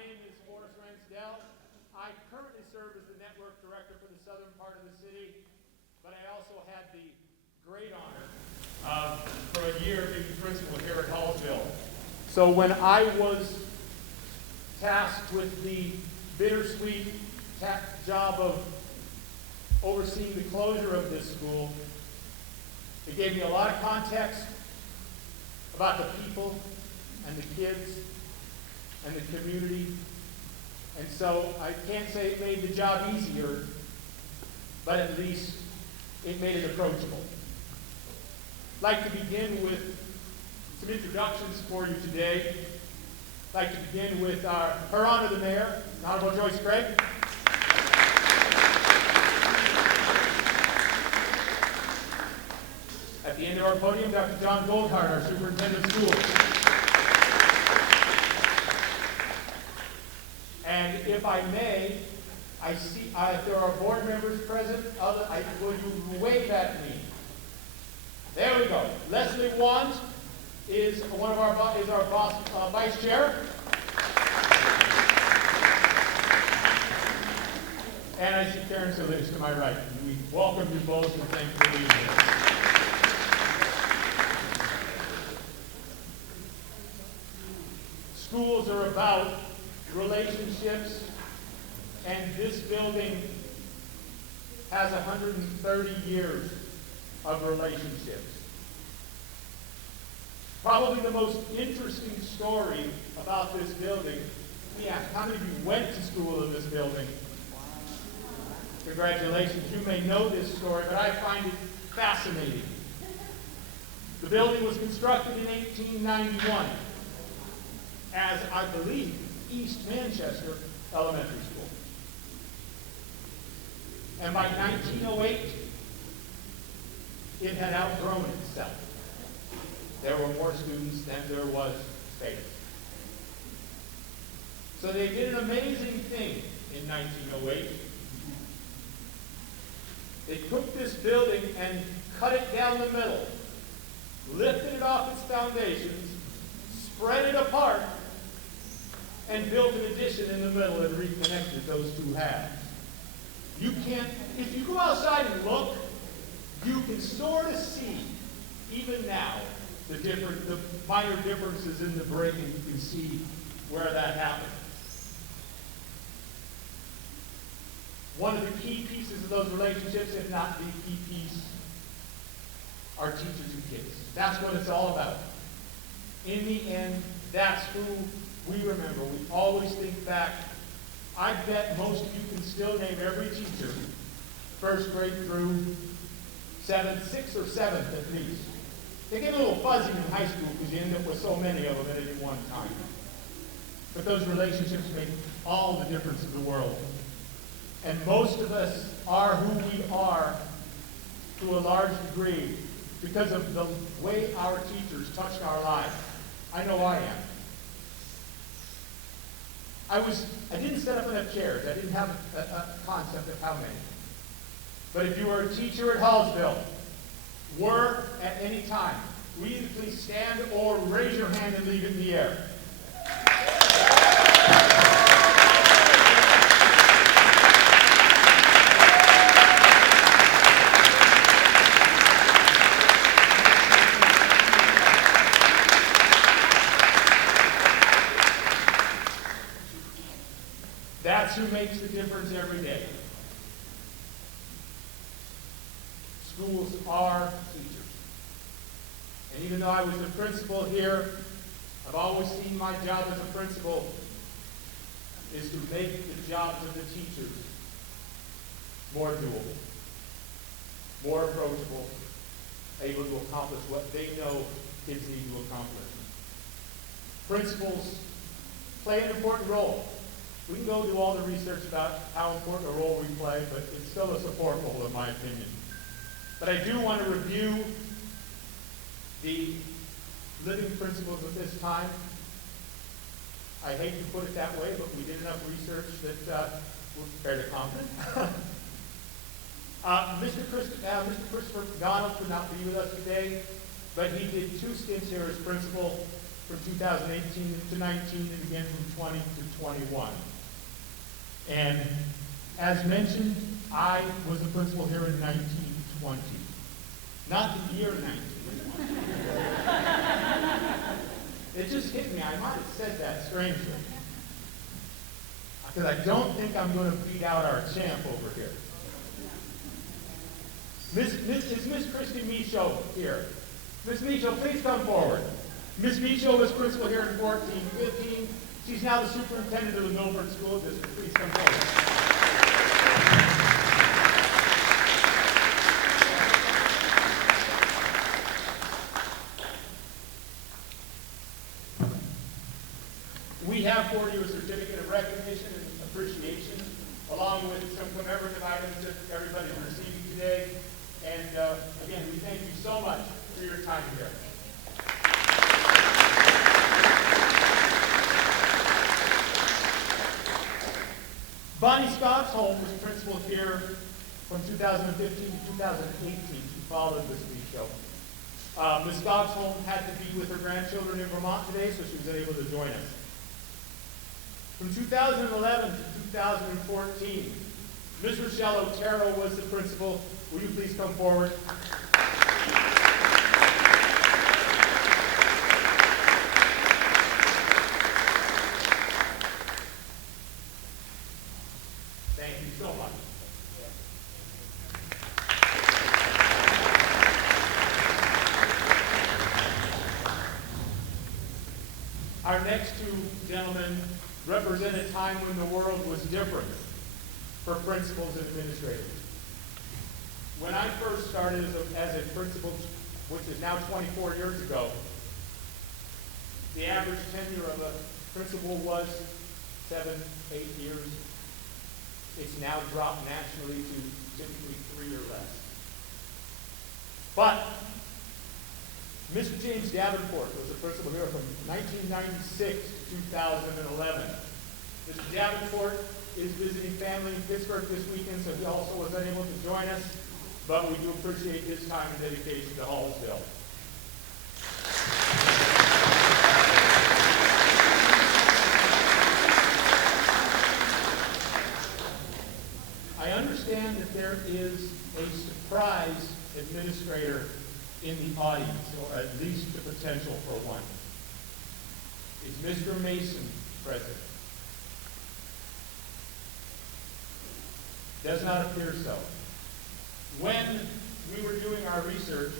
name is Forrest Renzdell. I currently serve as the network director for the southern part of the city, but I also had the great honor of, for a year, being principal here at Hallsville. So when I was tasked with the bittersweet job of overseeing the closure of this school, it gave me a lot of context about the people and the kids and the community. And so I can't say it made the job easier, but at least it made it approachable. I'd like to begin with some introductions for you today. I'd like to begin with Her Honor the Mayor, Honorable Joyce Craig. At the end of our podium, Dr. John Goldhart, our Superintendent of Schools. And if I may, I see if there are board members present, will you wave at me? There we go. Leslie Want is our vice chair. And I see Karen Solis to my right. We welcome you both and thank you for being here. Schools are about relationships, and this building has 130 years of relationships. Probably the most interesting story about this building, how many of you went to school in this building? Congratulations, you may know this story, but I find it fascinating. The building was constructed in 1891 as, I believe, East Manchester Elementary School. And by 1908, it had outgrown itself. There were more students than there was space. So they did an amazing thing in 1908. They took this building and cut it down the middle, lifted it off its foundations, spread it apart, and built an addition in the middle and reconnected those two halves. If you go outside and look, you can sort of see, even now, the minor differences in the brick, and you can see where that happened. One of the key pieces of those relationships, if not the key piece, are teachers and kids. That's what it's all about. In the end, that's who we remember. We always think back. I bet most of you can still name every teacher, first grade through 6th or 7th at least. They get a little fuzzy in high school because you end up with so many of them at any one time. But those relationships make all the difference in the world. And most of us are who we are to a large degree because of the way our teachers touched our lives. I know I am. I didn't set up enough chairs. I didn't have a concept of how many. But if you were a teacher at Hallsville, were at any time, will you please stand or raise your hand and leave it in the air? That's who makes the difference every day. Schools are teachers. And even though I was a principal here, I've always seen my job as a principal is to make the jobs of the teachers more doable, more approachable, able to accomplish what they know kids need to accomplish. Principals play an important role. We can go do all the research about how important a role we play, but it's still a support role in my opinion. But I do want to review the living principles of this time. I hate to put it that way, but we did enough research that we're fairly confident. Mr. Christopher Mcdonald could not be with us today, but he did 2 stints here as principal from 2018 to 19, and again from 20 to 21. And as mentioned, I was the principal here in 1920, not the year 1920. It just hit me. I might have said that strangely, because I don't think I'm going to beat out our champ over here. Is Miss Christy Michaud here? Miss Michaud, please come forward. Miss Michaud was principal here in 14-15. She's now the superintendent of the Millburn School District. Please come forward. We have for you a certificate of recognition and appreciation, along with some commemorative items that everybody's receiving today. And again, we thank you so much for your time here. Bonnie Scotsholm was principal here from 2015 to 2018. She followed Ms. Michaud. Ms. Scotsholm had to be with her grandchildren in Vermont today, so she was unable to join us. From 2011 to 2014, Ms. Rochelle Otero was the principal. Will you please come forward? Thank you so much. Our next two gentlemen represent a time when the world was different for principals and administrators. When I first started as a principal, which is now 24 years ago, the average tenure of a principal was 7, 8 years. It's now dropped nationally to typically 3 or less. But Mr. James Davenport was the principal here from 1996 to 2011. Mr. Davenport is visiting family in Pittsburgh this weekend, so he also was unable to join us, but we do appreciate his time and dedication to Hallsville. I understand that there is a surprise administrator in the audience, or at least the potential for one. Is Mr. Mason present? Does not appear so. When we were doing our research,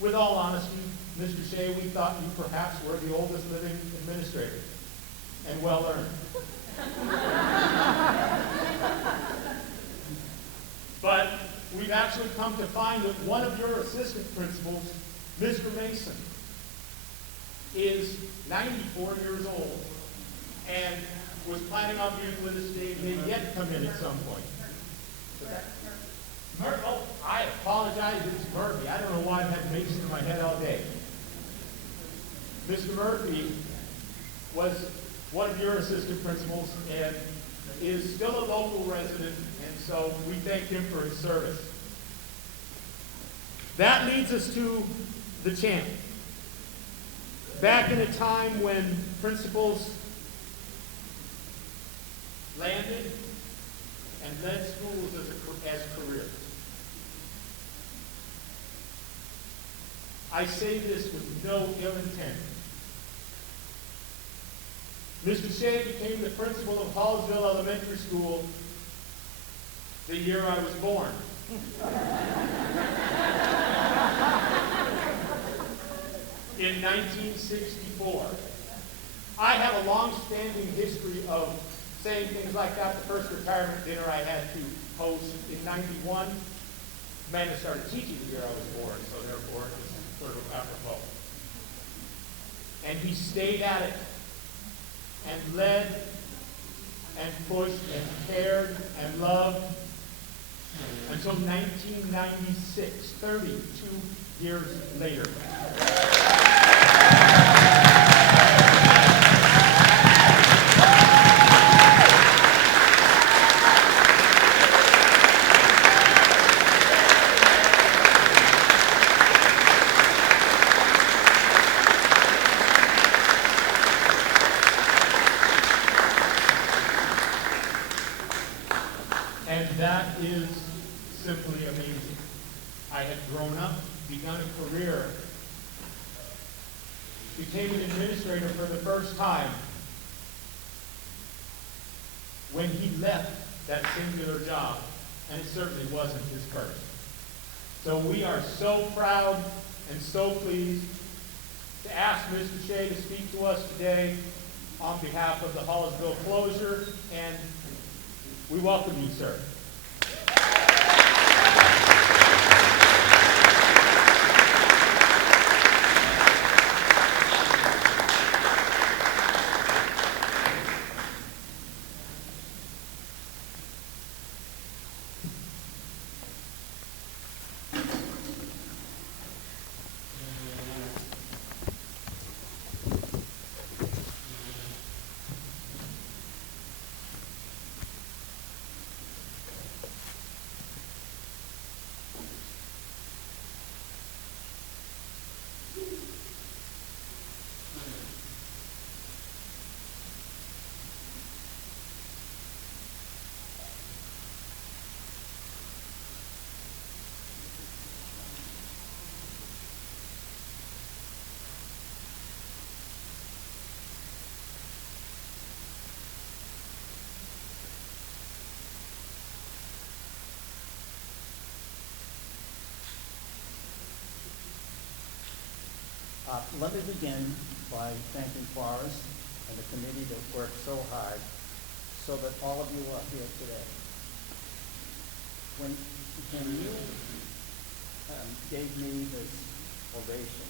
with all honesty, Mr. Shea, we thought you perhaps were the oldest living administrator, and well earned. But we've actually come to find that one of your assistant principals, Mr. Mason, is 94 years old and was planning on being with us today, may yet come in at some point. Oh, I apologize, it's Murphy. I don't know why I've had Mason in my head all day. Mr. Murphy was one of your assistant principals and is still a local resident, and so we thank him for his service. That leads us to the champ. Back in a time when principals landed and led schools as careers. I say this with no ill intent. Mr. Shea became the principal of Hallsville Elementary School the year I was born. In 1964. I have a long-standing history of saying things like that. The first retirement dinner I had to host in 91. Amanda started teaching the year I was born, so therefore it was sort of apropos. And he stayed at it and led and pushed and cared and loved until 1996, 32 years later. that is simply amazing. I had grown up, begun a career, became an administrator for the first time when he left that singular job, and it certainly wasn't his first. So we are so proud and so pleased to ask Mr. Shea to speak to us today on behalf of the Hallsville closure, and we welcome you, sir. Let me begin by thanking Forrest and the committee that worked so hard so that all of you are here today. When you gave me this ovation,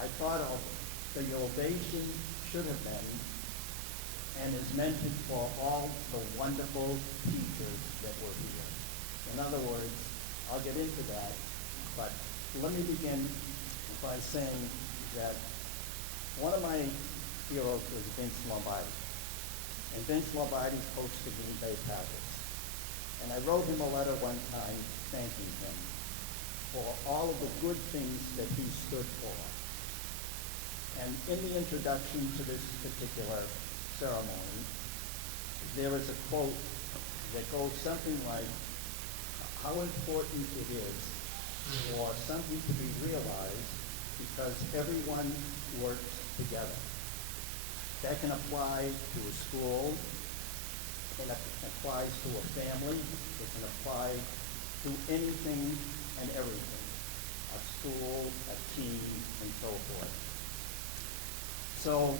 I thought of the ovation should have been and is meant for all the wonderful teachers that were here. In other words, I'll get into that, but let me begin by saying that one of my heroes was Vince Lombardi. And Vince Lombardi coached the Green Bay Packers. And I wrote him a letter one time thanking him for all of the good things that he stood for. And in the introduction to this particular ceremony, there is a quote that goes something like, how important it is for something to be realized because everyone works together. That can apply to a school, it applies to a family, it can apply to anything and everything, a school, a team, and so forth. So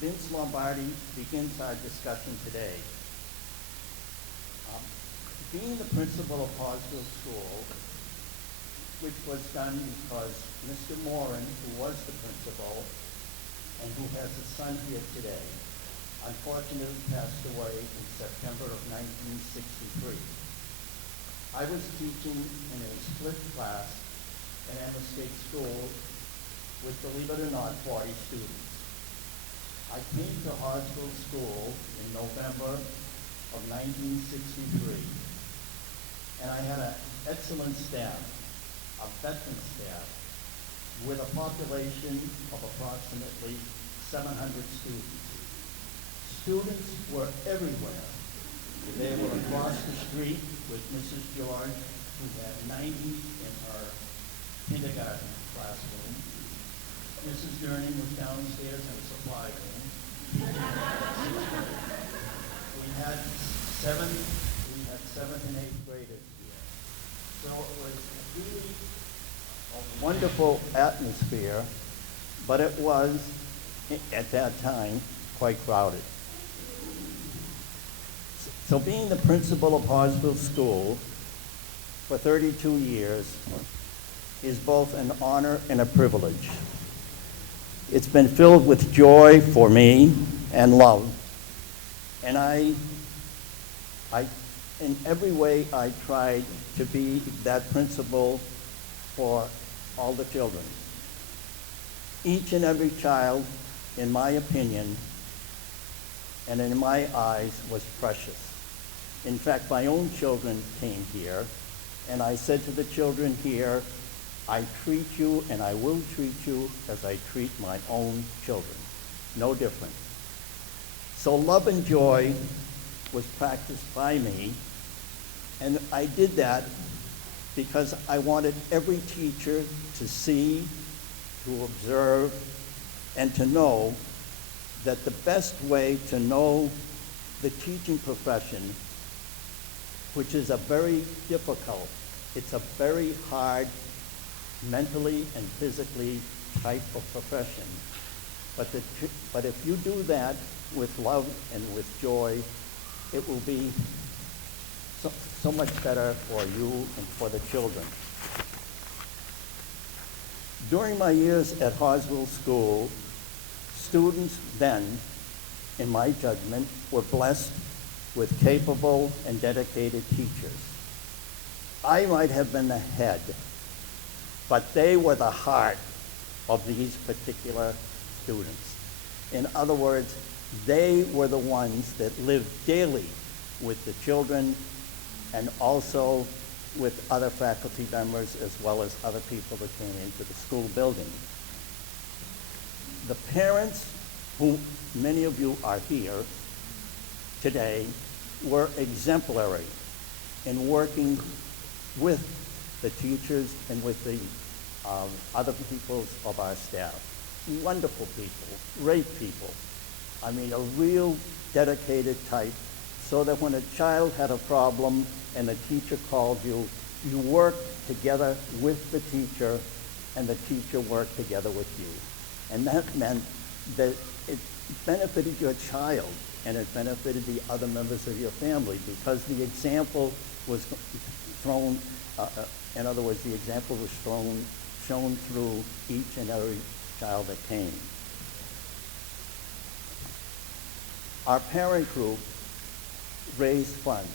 Vince Lombardi begins our discussion today. Being the principal of Hallsville School, which was done because Mr. Moran, who was the principal and who has a son here today, unfortunately passed away in September of 1963. I was teaching in a split class at Emma State School with, believe it or not, 40 students. I came to Hallsville School in November of 1963, and I had an excellent staff, a veteran staff, with a population of approximately 700 students. Students were everywhere. They were across the street with Mrs. George, who had 90 in her kindergarten classroom. Mrs. Gurney was downstairs in the supply room. We had seventh and eighth graders here. So it was really a wonderful atmosphere, but it was, at that time, quite crowded. So being the principal of Hallsville School for 32 years is both an honor and a privilege. It's been filled with joy for me and love. And in every way, I tried to be that principal for all the children. Each and every child, in my opinion, and in my eyes, was precious. In fact, my own children came here, and I said to the children here, I treat you and I will treat you as I treat my own children. No different. So love and joy was practiced by me And I did that because I wanted every teacher to see, to observe, and to know that the best way to know the teaching profession, which is a very difficult, it's a very hard mentally and physically type of profession. But if you do that with love and with joy, it will be so much better for you and for the children. During my years at Hallsville School, students then, in my judgment, were blessed with capable and dedicated teachers. I might have been the head, but they were the heart of these particular students. In other words, they were the ones that lived daily with the children and also with other faculty members as well as other people that came into the school building. The parents, who many of you are here today, were exemplary in working with the teachers and with the other people of our staff. Wonderful people, great people. I mean, a real dedicated type, so that when a child had a problem and the teacher called you, you worked together with the teacher and the teacher worked together with you. And that meant that it benefited your child and it benefited the other members of your family because the example was thrown, in other words, the example was shown through each and every child that came. Our parent group raised funds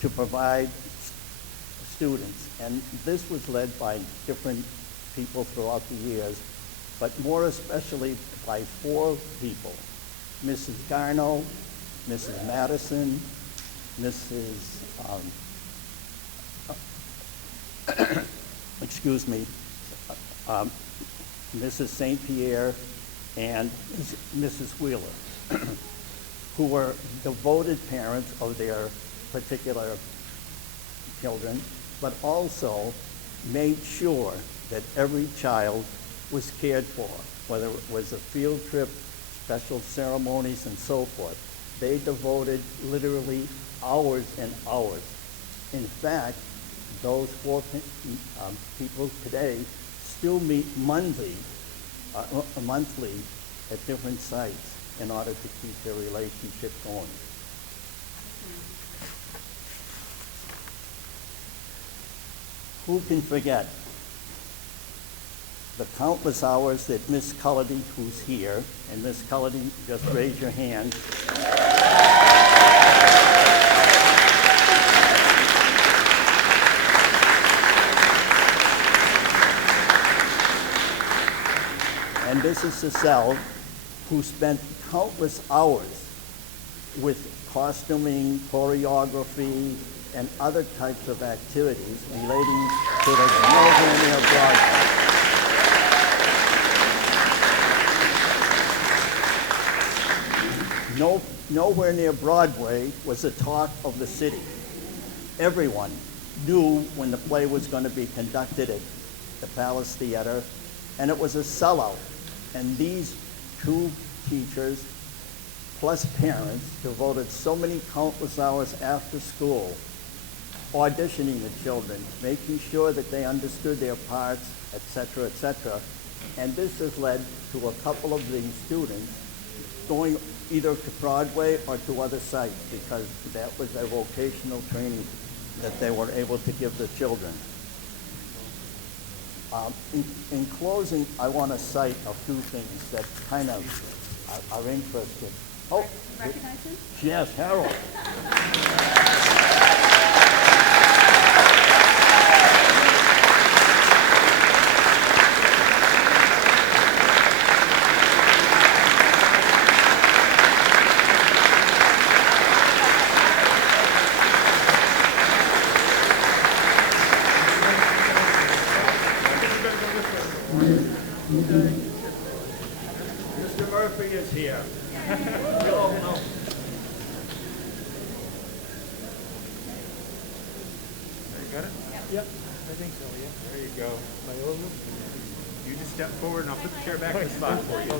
to provide students, and this was led by different people throughout the years, but more especially by 4 people: Mrs. Garno, Mrs. Madison, Mrs. excuse me, Mrs. St. Pierre, and Mrs. Wheeler, who were devoted parents of their particular children, but also made sure that every child was cared for, whether it was a field trip, special ceremonies, and so forth. They devoted literally hours and hours. In fact, those 4 people today still meet monthly at different sites in order to keep their relationship going. Who can forget the countless hours that Miss Cullity, who's here, and Miss Cullity, just raise your hand. And Mrs. Cecile, who spent countless hours with costuming, choreography, and other types of activities relating to the Millburn near Broadway. Nowhere near Broadway was the talk of the city. Everyone knew when the play was going to be conducted at the Palace Theater, and it was a sellout. And these 2 teachers, plus parents, devoted so many countless hours after school auditioning the children, making sure that they understood their parts, etc., etc. And this has led to a couple of these students going either to Broadway or to other sites because that was their vocational training that they were able to give the children. In closing, I want to cite a few things that kind of are interesting. Oh, Recognize him? yes, Harold. Mr. Murphy is here. You all know. Yep, I think so, yeah. There you go. My old one? You just step forward and I'll put the chair back in the spot for you.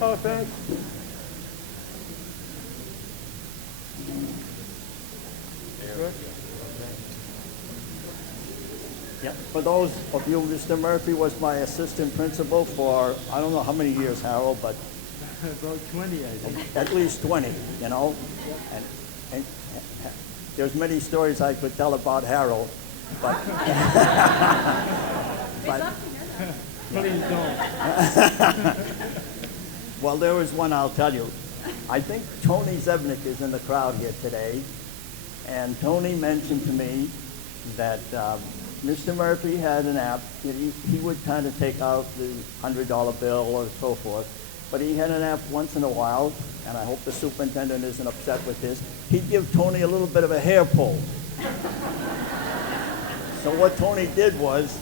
Oh, thanks. There we go. Yeah. For those of you, Mr. Murphy was my assistant principal for, I don't know how many years, Harold, but About 20, I think. at least 20, you know? And there's many stories I could tell about Harold, but, but Please don't. well, there was one I'll tell you. I think Tony Zebnik is in the crowd here today, and Tony mentioned to me that Mr. Murphy had an app. He would kind of take out the $100 bill or so forth, but he had an app once in a while, and I hope the superintendent isn't upset with this. He'd give Tony a little bit of a hair pull. So what Tony did was,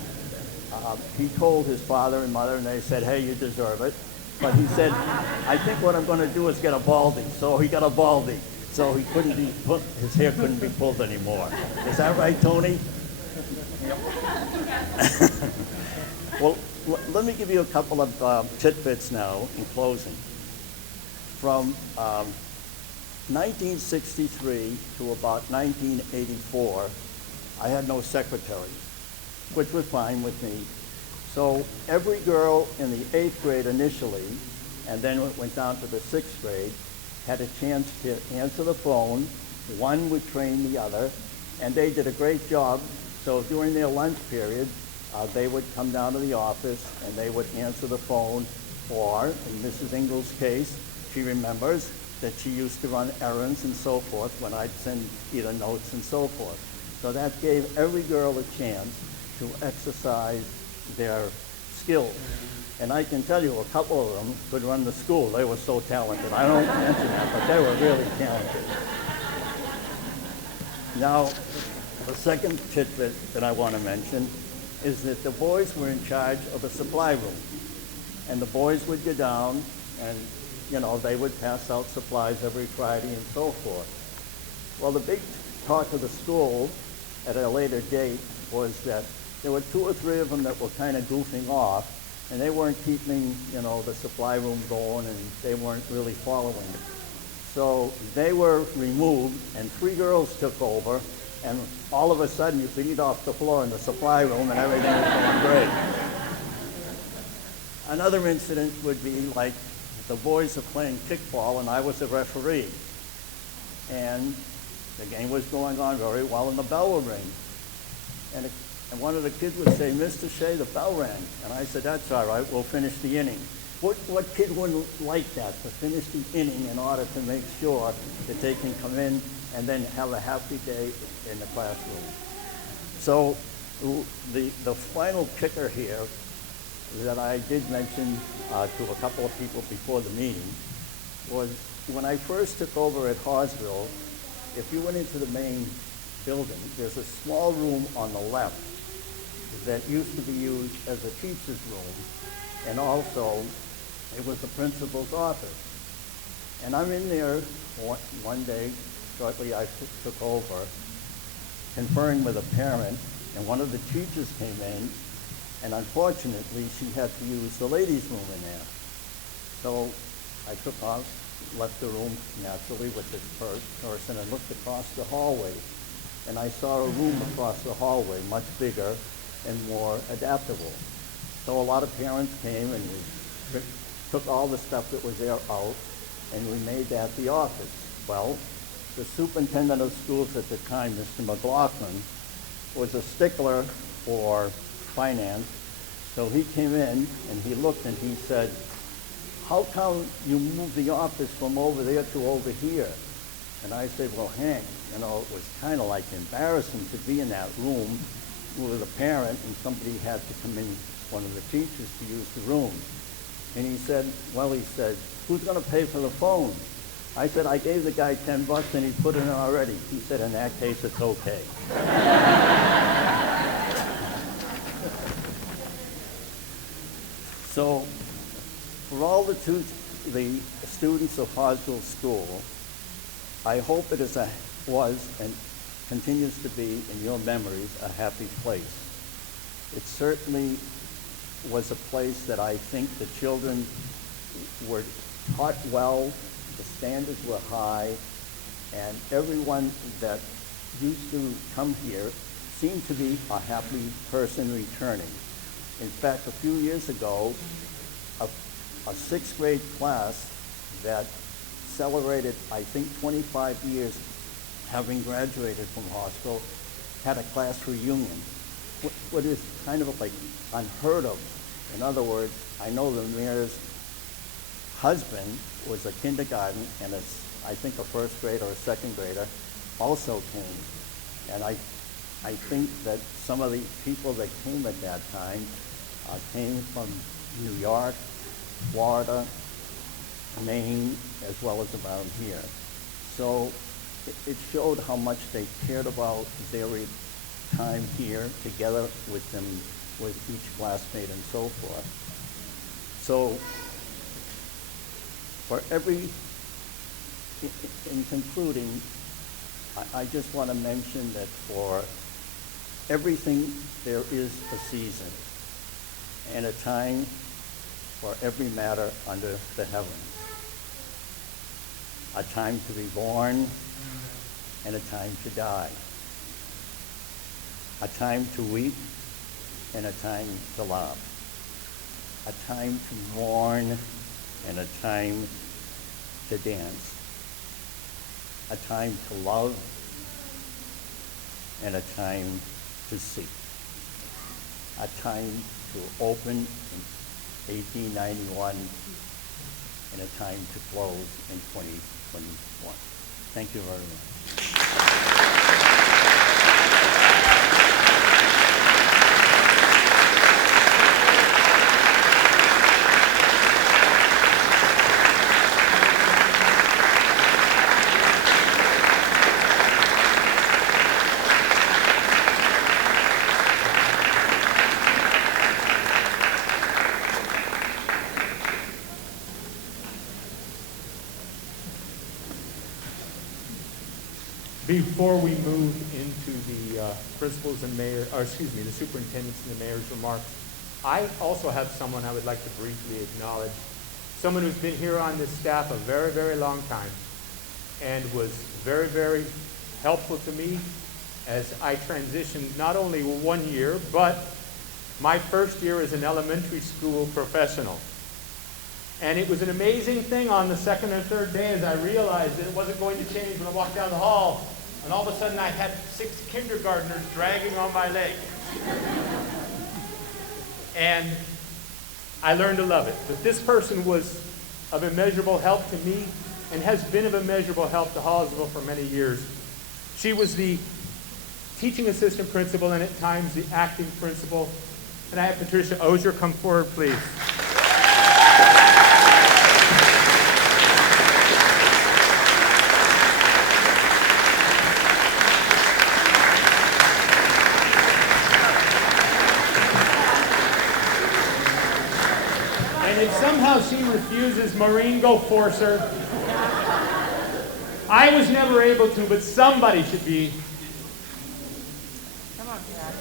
he told his father and mother, and they said, hey, you deserve it. But he said, I think what I'm going to do is get a baldy. So he got a baldy. So he couldn't be his hair couldn't be pulled anymore. Is that right, Tony? Well, let me give you a couple of tidbits now in closing. From 1963 to about 1984, I had no secretary, which was fine with me. So every girl in the 8th grade initially, and then it went down to the 6th grade, had a chance to answer the phone. One would train the other, and they did a great job. So during their lunch period, they would come down to the office and they would answer the phone, or in Mrs. Ingles' case, she remembers that she used to run errands and so forth when I'd send either notes and so forth. So that gave every girl a chance to exercise their skills. And I can tell you a couple of them could run the school. They were so talented. I don't mention that, but they were really talented. Now, the second tidbit that I want to mention is that the boys were in charge of the supply room. And the boys would go down and, you know, they would pass out supplies every Friday and so forth. Well, the big talk of the school at a later date was that there were 2 or 3 of them that were kind of goofing off, and they weren't keeping, you know, the supply room going, and they weren't really following it. So they were removed, and 3 girls took over, and all of a sudden you could eat off the floor in the supply room, and everything was going great. Another incident would be like the boys are playing kickball, and I was a referee. And the game was going on very well, and the bell would ring. And one of the kids would say, Mr. Shea, the bell rang. And I said, that's all right, we'll finish the inning. What kid wouldn't like that, to finish the inning in order to make sure that they can come in and then have a happy day in the classroom? So the final kicker here that I did mention to a couple of people before the meeting was when I first took over at Hallsville, if you went into the main building, there's a small room on the left that used to be used as a teacher's room, and also it was the principal's office. And I'm in there one day, shortly I took over, conferring with a parent, and one of the teachers came in, and unfortunately she had to use the ladies' room in there. So I took off, left the room naturally with this person, and looked across the hallway. And I saw a room across the hallway, much bigger and more adaptable. So a lot of parents came and we took all the stuff that was there out, and we made that the office. Well, the superintendent of schools at the time, Mr. McLaughlin, was a stickler for finance. So he came in and he looked and he said, how come you moved the office from over there to over here? And I said, well, Hank, you know, it was kind of like embarrassing to be in that room with a parent and somebody had to come in, one of the teachers, to use the room. And he said, who's going to pay for the phone? I said, I gave the guy $10 and he put it in already. He said, in that case, it's okay. So for all the students of Hallsville School, I hope it was and continues to be, in your memories, a happy place. It certainly was a place that I think the children were taught well, the standards were high, and everyone that used to come here seemed to be a happy person returning. In fact, a few years ago, a sixth grade class that celebrated, I think, 25 years having graduated from Hallsville had a class reunion, what is kind of like unheard of. In other words, I know the mayor's husband was a kindergarten and I think a first grader or a second grader also came. And I think that some of the people that came at that time came from New York, Florida, Maine, as well as around here. So it showed how much they cared about their time here together with them, with each classmate and so forth. So in concluding, I just want to mention that for everything there is a season and a time for every matter under the heavens. A time to be born and a time to die. A time to weep and a time to laugh. A time to mourn and a time to dance. A time to love and a time to seek. A time to open in 1891 and a time to close in 2021. Thank you very much. Before we move into the principals and the superintendents and the mayor's remarks, I also have someone I would like to briefly acknowledge. Someone who's been here on this staff a very, very long time and was very, very helpful to me as I transitioned not only 1 year, but my first year as an elementary school professional. And it was an amazing thing on the second or third day as I realized that it wasn't going to change when I walked down the hall. And all of a sudden I had 6 kindergartners dragging on my leg. And I learned to love it. But this person was of immeasurable help to me and has been of immeasurable help to Hallsville for many years. She was the teaching assistant principal and at times the acting principal. And I have Patricia Ozier come forward, please. If somehow she refuses, Maureen, go force her. I was never able to, but somebody should be. Come on, Pat.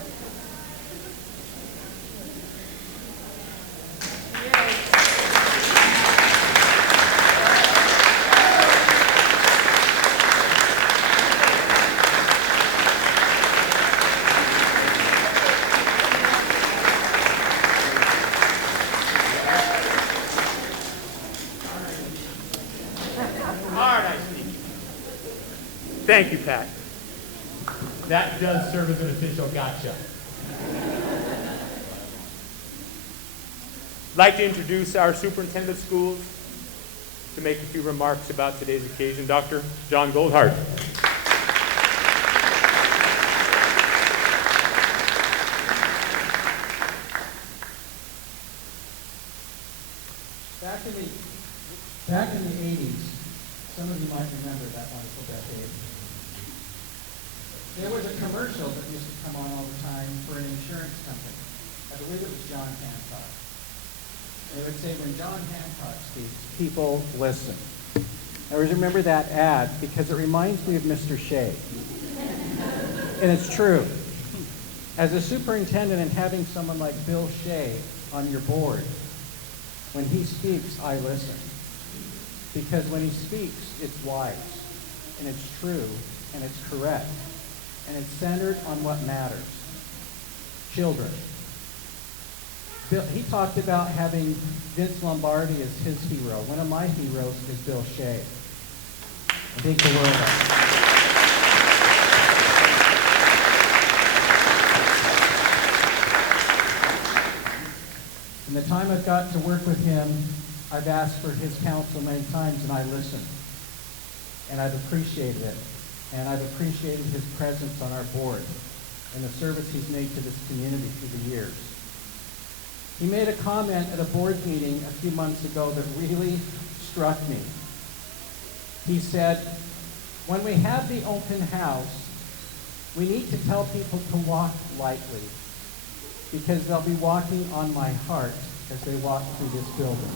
Thank you, Pat. That does serve as an official gotcha. I'd like to introduce our superintendent of schools to make a few remarks about today's occasion, Dr. John Goldhart. Back in the 80s, some of you might remember that wonderful decade. There was a commercial that used to come on all the time for an insurance company. I believe it was John Hancock. They would say, when John Hancock speaks, people listen. I always remember that ad because it reminds me of Mr. Shea. And it's true. As a superintendent and having someone like Bill Shea on your board, when he speaks, I listen. Because when he speaks, it's wise, and it's true, and it's correct, and it's centered on what matters. Children. Bill, he talked about having Vince Lombardi as his hero. One of my heroes is Bill Shea. I think the world of it. In the time I've got to work with him, I've asked for his counsel many times, and I listened. And I've appreciated it. And I've appreciated his presence on our board and the service he's made to this community through the years. He made a comment at a board meeting a few months ago that really struck me. He said, when we have the open house, we need to tell people to walk lightly, because they'll be walking on my heart as they walk through this building.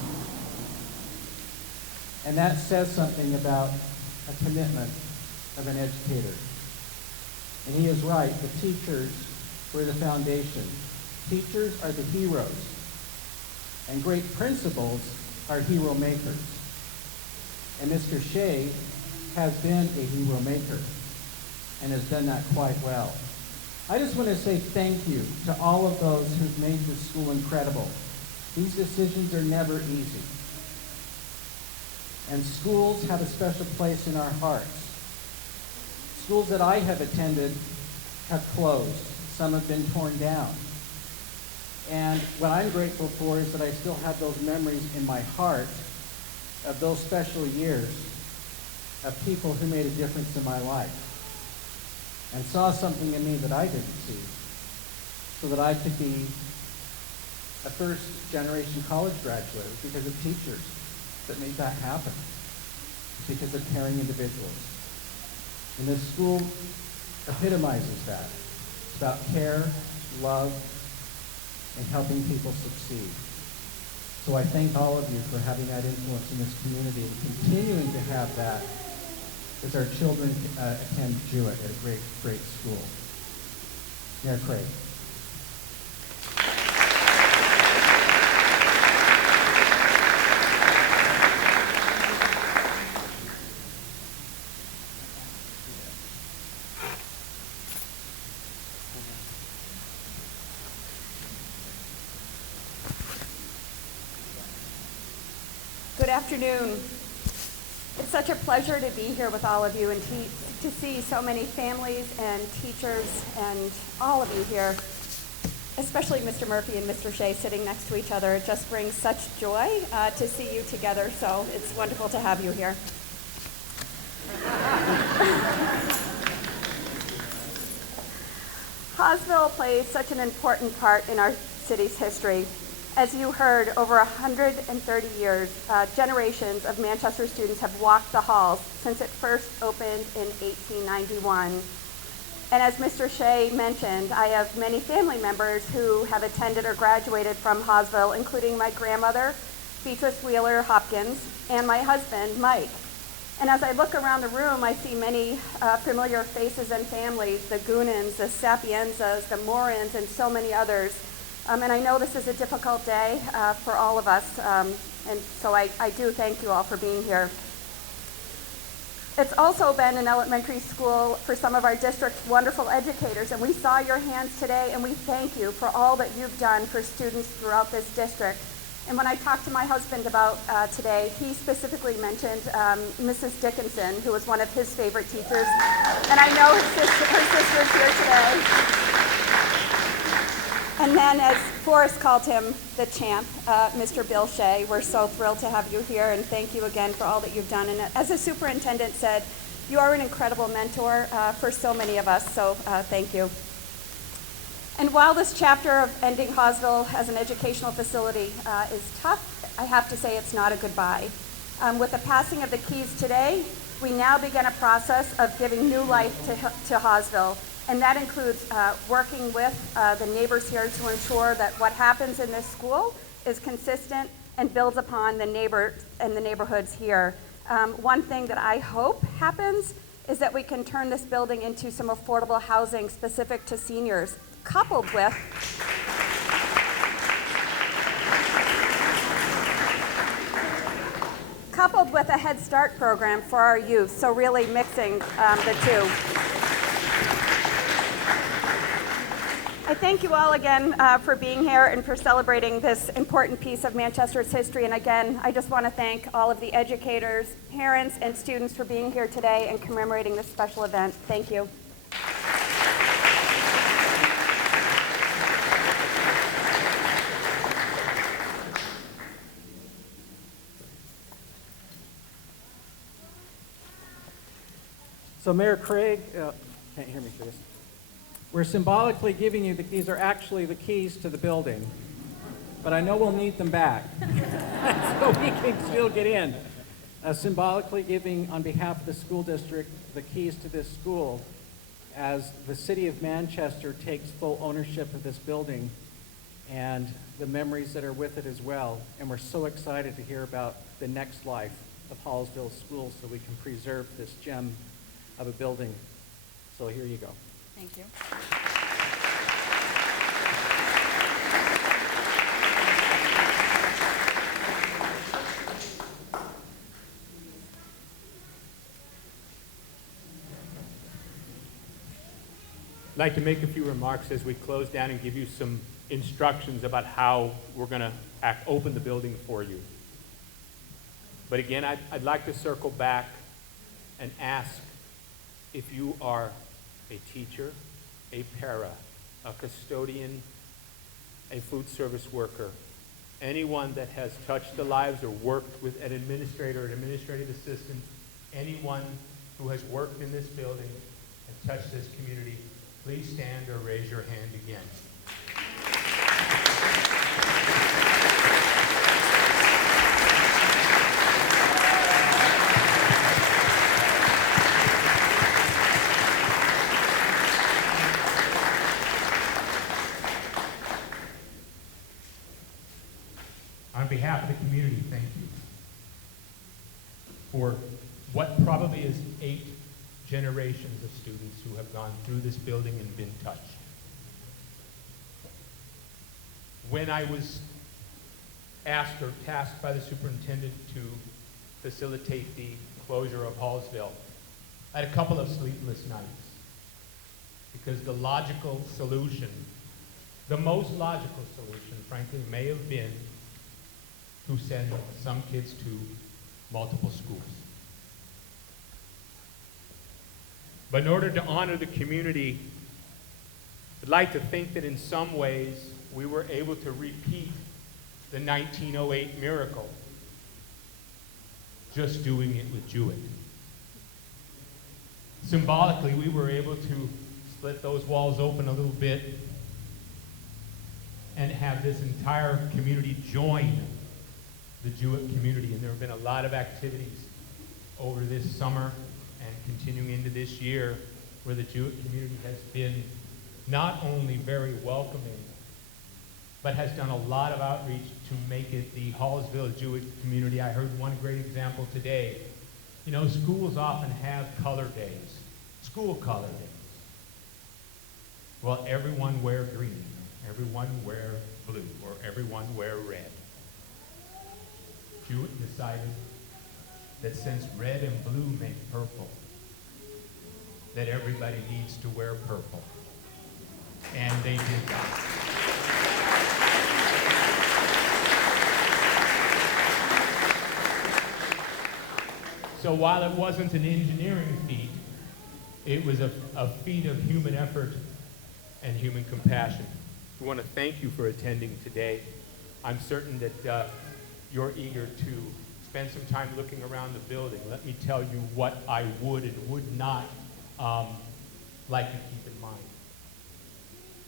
And that says something about a commitment of an educator. And he is right. The teachers were the foundation. Teachers are the heroes. And great principals are hero makers. And Mr. Shea has been a hero maker and has done that quite well. I just want to say thank you to all of those who've made this school incredible. These decisions are never easy. And schools have a special place in our hearts. Schools that I have attended have closed. Some have been torn down. And what I'm grateful for is that I still have those memories in my heart of those special years of people who made a difference in my life and saw something in me that I didn't see, so that I could be a first-generation college graduate because of teachers that made that happen, because of caring individuals. And this school epitomizes that. It's about care, love, and helping people succeed. So I thank all of you for having that influence in this community and continuing to have that as our children attend Jewett at a great, great school. Mayor Craig. Good afternoon. It's such a pleasure to be here with all of you and to see so many families and teachers and all of you here, especially Mr. Murphy and Mr. Shea sitting next to each other. It just brings such joy to see you together, so it's wonderful to have you here. Hallsville plays such an important part in our city's history. As you heard, over 130 years, generations of Manchester students have walked the halls since it first opened in 1891. And as Mr. Shea mentioned, I have many family members who have attended or graduated from Hallsville, including my grandmother, Beatrice Wheeler Hopkins, and my husband, Mike. And as I look around the room, I see many familiar faces and families, the Goonans, the Sapienzas, the Morans, and so many others. And I know this is a difficult day for all of us, and so I do thank you all for being here. It's also been an elementary school for some of our district's wonderful educators, and we saw your hands today, and we thank you for all that you've done for students throughout this district. And when I talked to my husband about today, he specifically mentioned Mrs. Dickinson, who was one of his favorite teachers, and I know her sister's here today. And then, as Forrest called him, the champ, Mr. Bill Shea, we're so thrilled to have you here, and thank you again for all that you've done. And as the superintendent said, you are an incredible mentor for so many of us, so thank you. And while this chapter of ending Hallsville as an educational facility is tough, I have to say it's not a goodbye. With the passing of the keys today, we now begin a process of giving new life to Hallsville. And that includes working with the neighbors here to ensure that what happens in this school is consistent and builds upon the neighborhoods here. One thing that I hope happens is that we can turn this building into some affordable housing specific to seniors, coupled with a Head Start program for our youth, so really mixing the two. I thank you all again for being here and for celebrating this important piece of Manchester's history. And again, I just want to thank all of the educators, parents, and students for being here today and commemorating this special event. Thank you. So Mayor Craig, can't hear me through this. We're symbolically giving you these are actually the keys to the building, but I know we'll need them back, so we can still get in. Symbolically giving, on behalf of the school district, the keys to this school as the city of Manchester takes full ownership of this building and the memories that are with it as well. And we're so excited to hear about the next life of Hallsville Schools so we can preserve this gem of a building. So here you go. Thank you. I'd like to make a few remarks as we close down and give you some instructions about how we're going to open the building for you. But again, I'd like to circle back and ask if you are a teacher, a para, a custodian, a food service worker, anyone that has touched the lives or worked with an administrator, an administrative assistant, anyone who has worked in this building and touched this community, please stand or raise your hand again. On behalf of the community, thank you for what probably is 8 generations of students who have gone through this building and been touched. When I was asked or tasked by the superintendent to facilitate the closure of Hallsville, I had a couple of sleepless nights because the logical solution, the most logical solution, frankly, may have been to send some kids to multiple schools. But in order to honor the community, I'd like to think that in some ways we were able to repeat the 1908 miracle, just doing it with Jewett. Symbolically, we were able to split those walls open a little bit and have this entire community join the Jewett community. And there have been a lot of activities over this summer and continuing into this year where the Jewett community has been not only very welcoming, but has done a lot of outreach to make it the Hallsville Jewett community. I heard one great example today. You know, schools often have color days, school color days. Well, everyone wear green, everyone wear blue, or everyone wear red. Jewett decided that since red and blue make purple, that everybody needs to wear purple. And they did that. So while it wasn't an engineering feat, it was a feat of human effort and human compassion. We want to thank you for attending today. I'm certain that you're eager to spend some time looking around the building. Let me tell you what I would and would not like to keep in mind.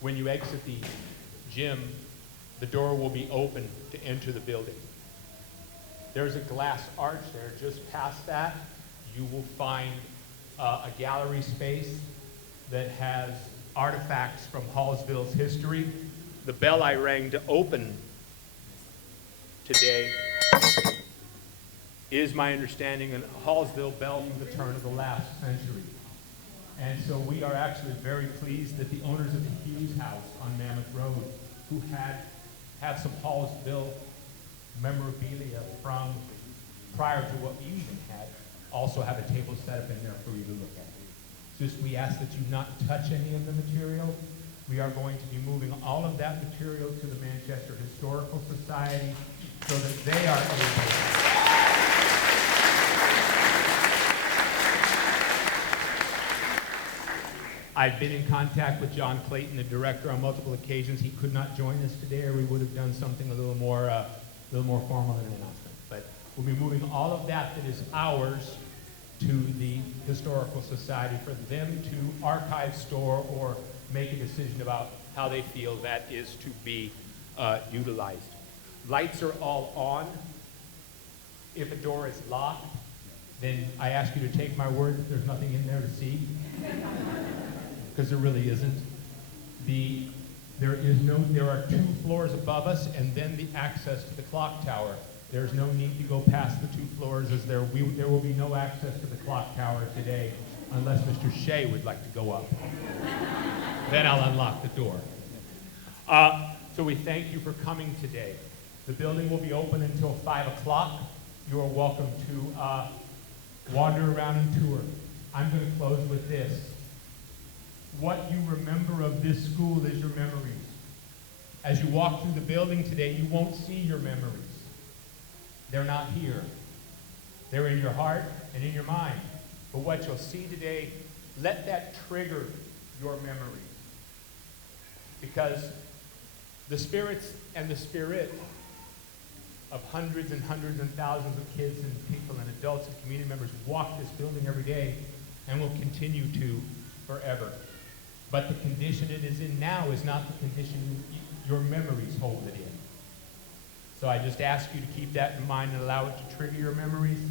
When you exit the gym, the door will be open to enter the building. There's a glass arch there. Just past that, you will find a gallery space that has artifacts from Hallsville's history. The bell I rang to open today is my understanding an Hallsville belle from the turn of the last century. And so we are actually very pleased that the owners of the Hughes House on Mammoth Road, who have some Hallsville memorabilia from prior to what we even had, also have a table set up in there for you to look at. Just we ask that you not touch any of the material. We are going to be moving all of that material to the Manchester Historical Society so that they are able. I've been in contact with John Clayton, the director, on multiple occasions. He could not join us today, or we would have done something a little more formal than an announcement. But we'll be moving all of that is ours to the Historical Society for them to archive, store, or make a decision about how they feel that is to be utilized. Lights are all on. If a door is locked, then I ask you to take my word that there's nothing in there to see. Because there really isn't. There are 2 floors above us, and then the access to the clock tower. There's no need to go past the 2 floors, as there will be no access to the clock tower today, unless Mr. Shea would like to go up. Then I'll unlock the door. So we thank you for coming today. The building will be open until 5 o'clock. You are welcome to wander around and tour. I'm going to close with this. What you remember of this school is your memories. As you walk through the building today, you won't see your memories. They're not here. They're in your heart and in your mind. But what you'll see today, let that trigger your memories. Because the spirits and the spirit of hundreds and hundreds and thousands of kids and people and adults and community members walk this building every day and will continue to forever. But the condition it is in now is not the condition your memories hold it in. So I just ask you to keep that in mind and allow it to trigger your memories.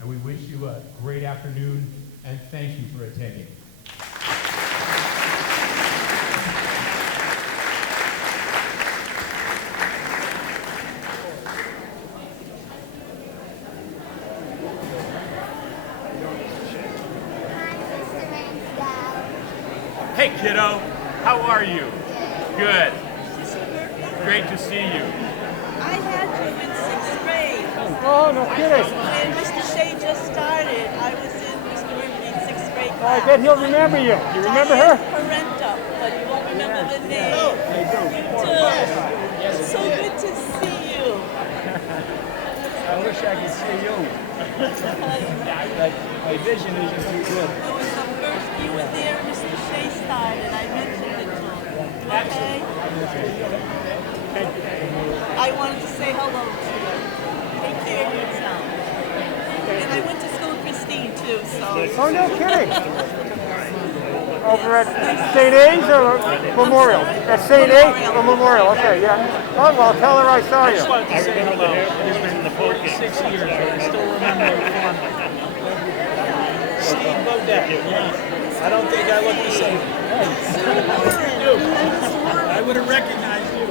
And we wish you a great afternoon, and thank you for attending. Hey, kiddo. How are you? Good. Great to see you. I had you in 6th grade. Oh, no kidding. When Mr. Shea just started, I was in Mr. Rimley's 6th grade I class. bet he'll remember you. You remember her? Parenta, but you won't remember the name. I do. You do. So good to see you. I wish I could see you. But my vision isn't too good. It was the first you were there, Mr. Shea started. I mentioned it to him. You okay? I wanted to say hello to you. Take care of yourself. And I went to school with Christine too, so. Oh, no kidding. Over at St. A's or Memorial? At St. A's or Memorial? Okay, yeah. Oh, well, tell her I saw you. I remember in the boat 6 years. I still remember it. Steve Bodette. I don't think I look the same. I would have recognized you.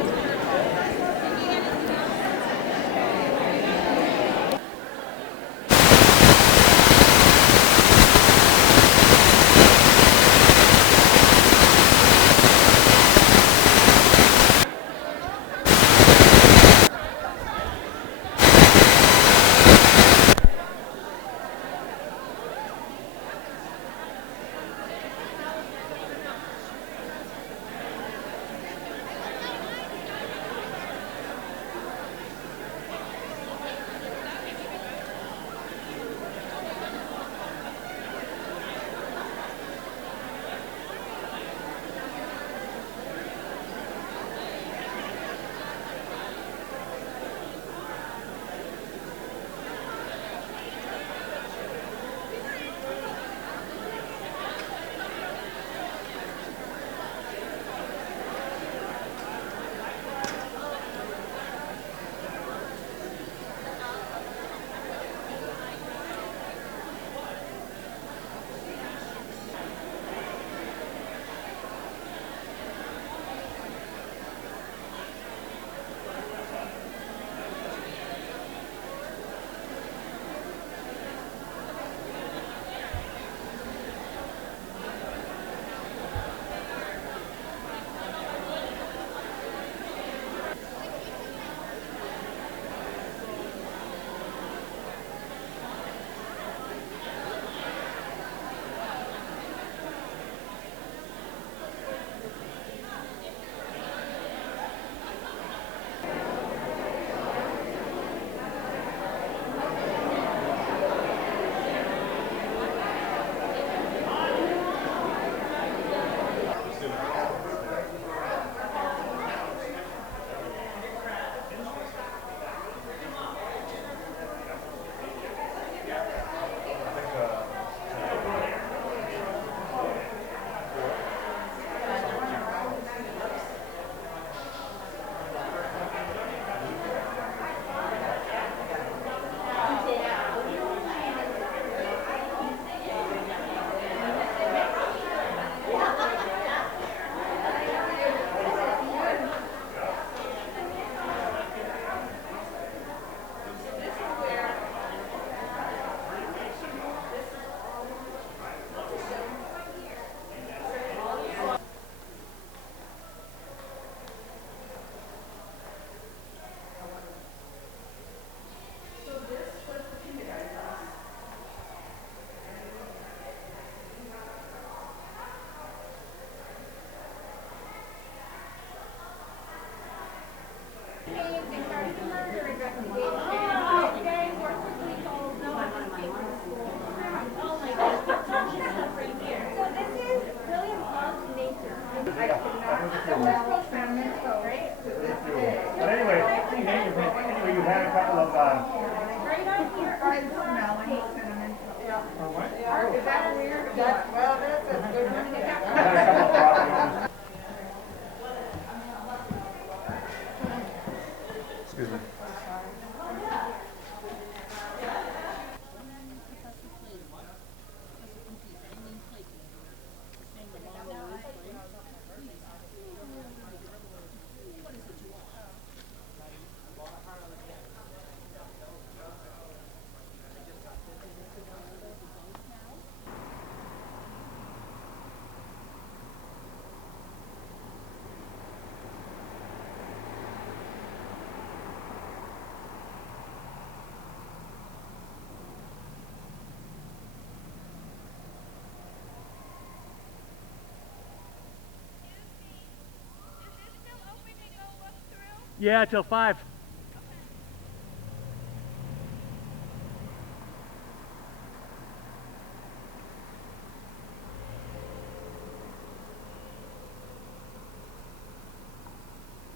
Yeah, till 5.